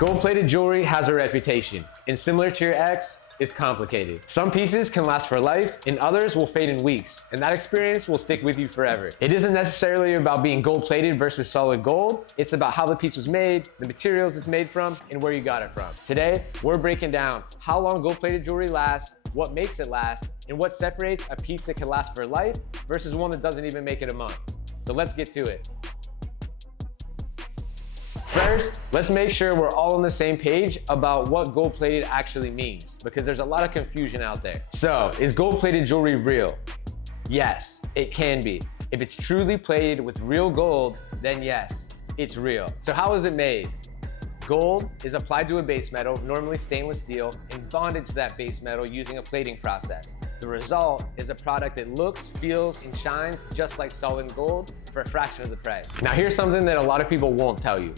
Gold-plated jewelry has a reputation, and similar to your ex, it's complicated. Some pieces can last for life, and others will fade in weeks, and that experience will stick with you forever. It isn't necessarily about being gold-plated versus solid gold. It's about how the piece was made, the materials it's made from, and where you got it from. Today, we're breaking down how long gold-plated jewelry lasts, what makes it last, and what separates a piece that can last for life versus one that doesn't even make it a month. So let's get to it. First, let's make sure we're all on the same page about what gold-plated actually means, because there's a lot of confusion out there. So, is gold-plated jewelry real? Yes, it can be. If it's truly plated with real gold, then yes, it's real. So how is it made? Gold is applied to a base metal, normally stainless steel, and bonded to that base metal using a plating process. The result is a product that looks, feels, and shines just like solid gold for a fraction of the price. Now here's something that a lot of people won't tell you.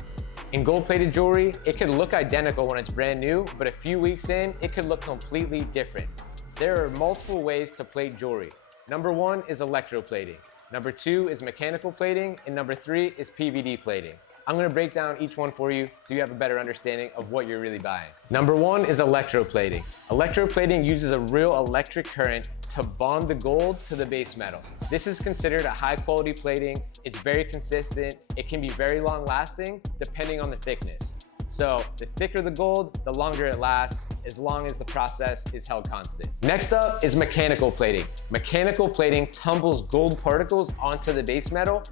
In gold-plated jewelry, it could look identical when it's brand new, but a few weeks in, it could look completely different. There are multiple ways to plate jewelry. Number one is electroplating. Number two is mechanical plating, and number three is PVD plating. I'm gonna break down each one for you so you have a better understanding of what you're really buying. Number one is electroplating. Electroplating uses a real electric current to bond the gold to the base metal. This is considered a high quality plating. It's very consistent. It can be very long lasting depending on the thickness. So the thicker the gold, the longer it lasts, as long as the process is held constant. Next up is mechanical plating. Mechanical plating tumbles gold particles onto the base metal,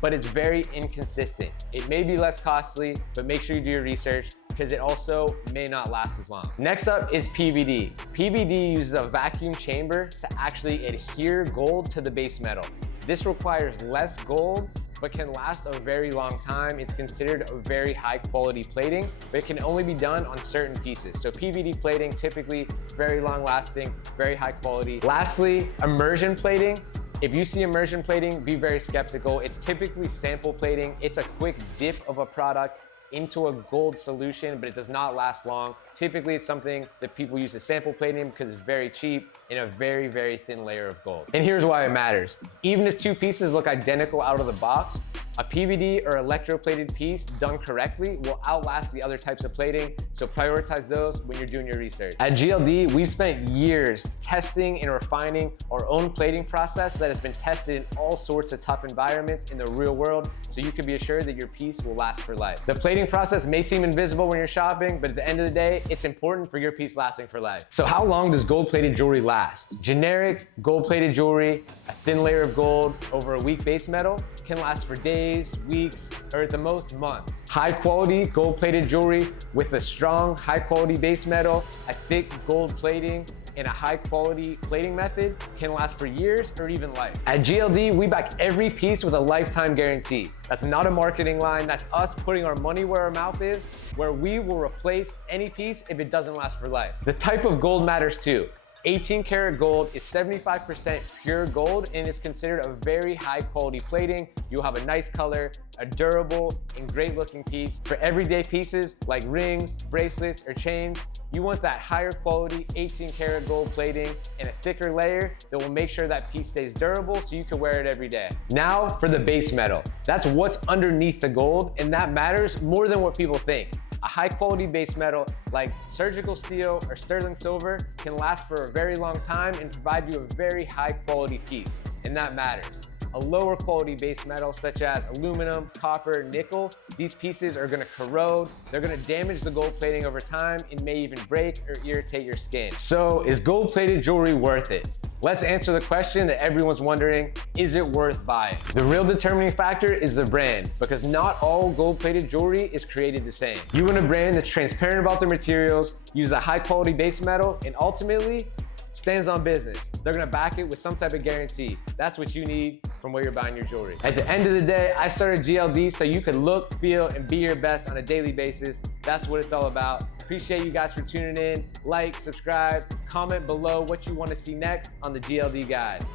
but it's very inconsistent. It may be less costly, but make sure you do your research because it also may not last as long. Next up is PVD. PVD uses a vacuum chamber to actually adhere gold to the base metal. This requires less gold, but can last a very long time. It's considered a very high quality plating, but it can only be done on certain pieces. So PVD plating, typically very long lasting, very high quality. Lastly, immersion plating. If you see immersion plating, be very skeptical. It's typically sample plating. It's a quick dip of a product into a gold solution, but it does not last long. Typically, it's something that people use as sample plating because it's very cheap in a very, very thin layer of gold. And here's why it matters. Even if two pieces look identical out of the box, a PVD or electroplated piece done correctly will outlast the other types of plating, so prioritize those when you're doing your research. At GLD, we've spent years testing and refining our own plating process that has been tested in all sorts of tough environments in the real world, so you can be assured that your piece will last for life. The plating process may seem invisible when you're shopping, but at the end of the day, it's important for your piece lasting for life. So how long does gold-plated jewelry last? Generic gold-plated jewelry, a thin layer of gold over a weak base metal, can last for days, weeks, or at the most months. High quality gold-plated jewelry with a strong, high quality base metal, a thick gold plating, and a high quality plating method can last for years or even life. At GLD, we back every piece with a lifetime guarantee. That's not a marketing line, that's us putting our money where our mouth is, where we will replace any piece if it doesn't last for life. The type of gold matters too. 18 karat gold is 75% pure gold and is considered a very high quality plating. You'll have a nice color, a durable and great looking piece. For everyday pieces like rings, bracelets, or chains, you want that higher quality 18 karat gold plating and a thicker layer that will make sure that piece stays durable so you can wear it every day. Now for the base metal. That's what's underneath the gold, and that matters more than what people think. A high quality base metal like surgical steel or sterling silver can last for a very long time and provide you a very high quality piece, and that matters. A lower quality base metal such as aluminum, copper, nickel, these pieces are gonna corrode, they're gonna damage the gold plating over time and may even break or irritate your skin. So is gold plated jewelry worth it? Let's answer the question that everyone's wondering, is it worth buying? The real determining factor is the brand, because not all gold-plated jewelry is created the same. You want a brand that's transparent about their materials, uses a high-quality base metal, and ultimately stands on business. They're gonna back it with some type of guarantee. That's what you need from where you're buying your jewelry. At the end of the day, I started GLD so you could look, feel, and be your best on a daily basis. That's what it's all about. Appreciate you guys for tuning in. Like, subscribe, comment below what you want to see next on the GLD Guide.